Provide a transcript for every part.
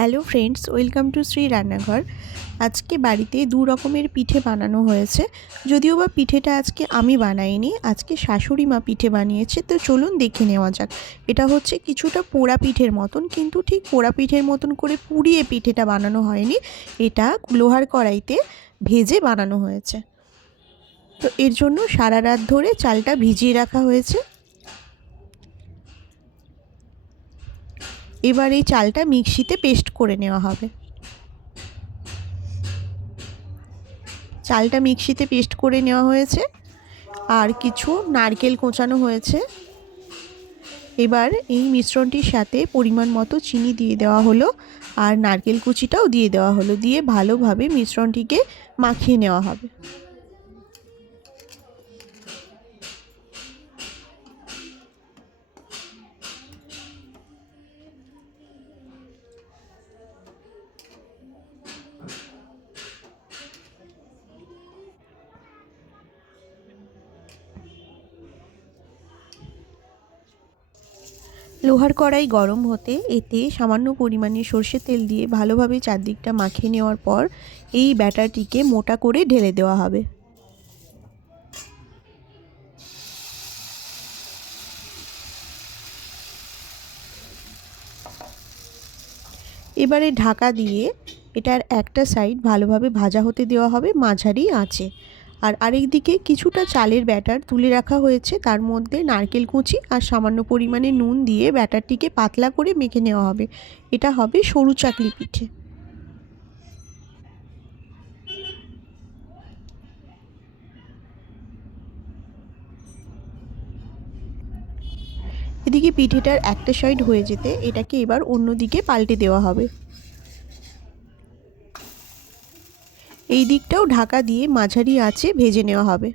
Hello friends, welcome to Shri রান্নাঘর। আজকে বাড়িতে দু রকমের পিঠে বানানো হয়েছে। যদিও বা পিঠেটা আজকে আমি বানাইনি, আজকে শাশুড়ি মা পিঠে বানিয়েছে। তো চলুন দেখে নেওয়া যাক। এটা হচ্ছে কিছুটা পোড়া পিঠের মতন, কিন্তু ঠিক পোড়া পিঠের মতন করে পুড়িয়ে পিঠেটা বানানো হয়নি। এটা লোহার কড়াইতে ভেজে বানানো হয়েছে। তো এর জন্য সারা রাত ধরে চালটা ভিজিয়ে রাখা হয়েছে। এবার এই চালটা মিক্সিতে পেস্ট করে নেওয়া হবে। চালটা মিক্সিতে পেস্ট করে নেওয়া হয়েছে আর কিছু নারকেল কোঁচানো হয়েছে। এবার এই মিশ্রণটির সাথে পরিমাণ মতো চিনি দিয়ে দেওয়া হলো আর নারকেল কুচিটাও দিয়ে দেওয়া হলো, দিয়ে ভালোভাবে মিশ্রণটিকে মাখিয়ে নেওয়া হবে। লোহার কড়াই গরম হতে এতে সামান্য পরিমাণে সর্ষের তেল দিয়ে ভালোভাবে চারদিকটা মাখিয়ে নেওয়ার পর এই ব্যাটারটিকে মোটা করে ঢেলে দেওয়া হবে। এবারে ঢাকা দিয়ে এটার একটা সাইড ভালোভাবে ভাজা হতে দেওয়া হবে মাঝারি আঁচে। আর আরেক দিকে কিছুটা চালের ব্যাটার তুলে রাখা হয়েছে, তার মধ্যে নারকেল কুচি আর সামান্য পরিমাণে নুন দিয়ে ব্যাটারটিকে পাতলা করে মেখে নেওয়া হবে। এটা হবে সরু চাকলি পিঠে। এদিকে পিঠেটার একটা সাইড হয়ে যেতে এটাকে এবার অন্য দিকে পাল্টে দেওয়া হবে। এই দিকটাও ঢাকা দিয়ে মাঝারি আঁচে ভেজে নেওয়া হবে।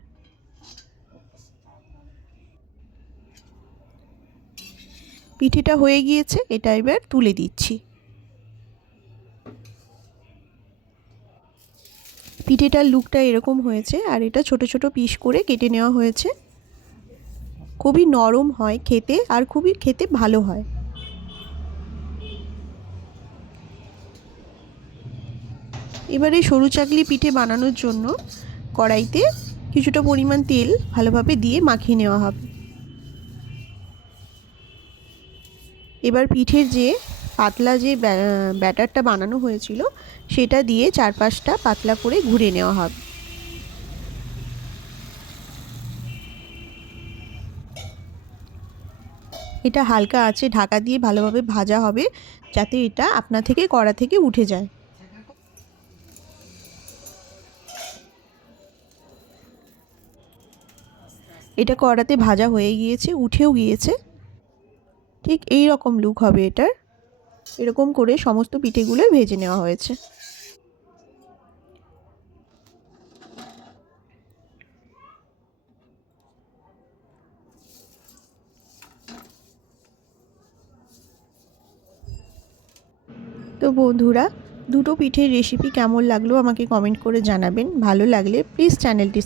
পিঠেটা হয়ে গিয়েছে, এটা এবার তুলে দিচ্ছি। পিঠেটার লুকটা এরকম হয়েছে আর এটা ছোট ছোট পিস করে কেটে নেওয়া হয়েছে। খুবই নরম হয় খেতে আর খুবই খেতে ভালো হয়। এবারে সরু চাকলি পিঠে বানানোর জন্য কড়াইতে কিছুটা পরিমাণ তেল ভালোভাবে দিয়ে মাখিয়ে নেওয়া হবে। এবার পিঠের যে পাতলা যে ব্যাটারটা বানানো হয়েছিল সেটা দিয়ে চারপাশটা পাতলা করে ঘুরে নেওয়া হবে। এটা হালকা আঁচে ঢাকা দিয়ে ভালোভাবে ভাজা হবে, যাতে এটা আপনা থেকে কড়া থেকে উঠে যায়। এটা কড়াতে ভাজা হয়ে গিয়েছে, উঠেও গিয়েছে। ঠিক এই রকম লুক হবে এটার। এরকম করে সমস্ত পিঠেগুলো ভেজে নেওয়া হয়েছে। তো বন্ধুরা, দুটো পিঠের রেসিপি কেমন লাগলো আমাকে কমেন্ট করে জানাবেন। ভালো লাগলে প্লিজ চ্যানেলটি